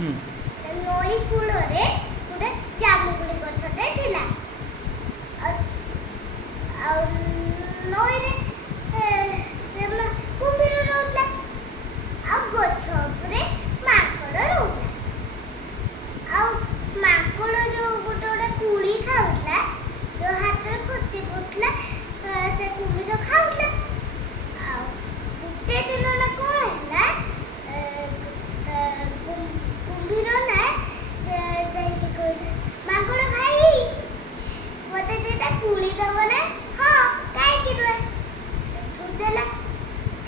ନଈ କୂଳରେ ଗୋଟେ ଜାମୁକୋଳି ଗଛଟେ ଥିଲା। ଆଉ ନଈରେ କୁମ୍ଭୀର ରହୁଥିଲା, ଆଉ ଗଛ ଉପରେ ମାଙ୍କଡ଼ ରହୁଥିଲା। ଆଉ ମାଙ୍କଡ଼ ଯୋଉ ଗୋଟେ କୁଳି ଖାଉଥିଲା, ଯୋଉ ହାତରେ ଖସି ପଡୁଥିଲା ସେ କୁମ୍ଭୀର ଖାଉଥିଲା। ଆଉ ଗୋଟେ ଦିନ ନା କଣ ହେଲା, କୁମ୍ଭୀର ନା ଯାଇକି କହିଲା, ମାଙ୍କଡ଼ ଭାଇ ମତେ ଦିଟା କୁଳି ଦବ ନା? ହଁ, କାହିଁକି ନୁହେଁ। ସେଠୁ ଦେଲା।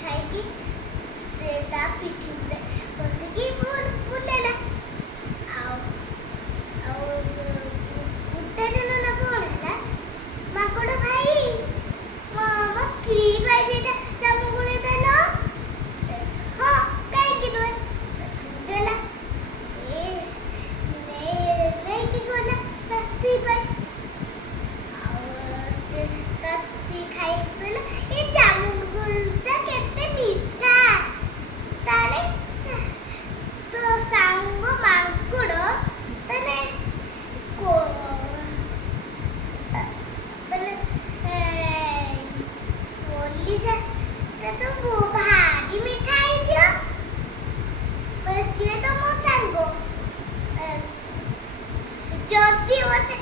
ଖାଇକି ସେ ତା ପିଠି ଉପରେ ବସିକି ବୁଲେଇଲା। ଆଉ ଗୋଟେ ଦିନ ନା କଣ ହେଲା, ମାଙ୍କଡ଼ ଭାଇ ମୋ ସ୍ତ୍ରୀ ପାଇଁ ଦିଟା ଜାମୁକୋଳି ଦେଲ? ହଁ, କାହିଁକି ନୁହେଁ। ସେଠୁ ଦେଲା। ନେଇକି ଗଲା ତା ସ୍ତ୍ରୀ ପାଇଁ। ଆଉ ସେ ତା ସ୍ତ୍ରୀ ଖାଇକି କହିଲା, ଏ ଜାମୁକୋଳିଟା କେତେ ମିଠା। ତାହେଲେ ତୋ ସାଙ୍ଗ ମାଙ୍କଡ଼ ତାହେଲେ କଲିଜାଟା ତ ଭାରି ମିଠା ହେଇଥିବ। ସିଏ ତ ମୋ ସାଙ୍ଗ। ଯଦି ମତେ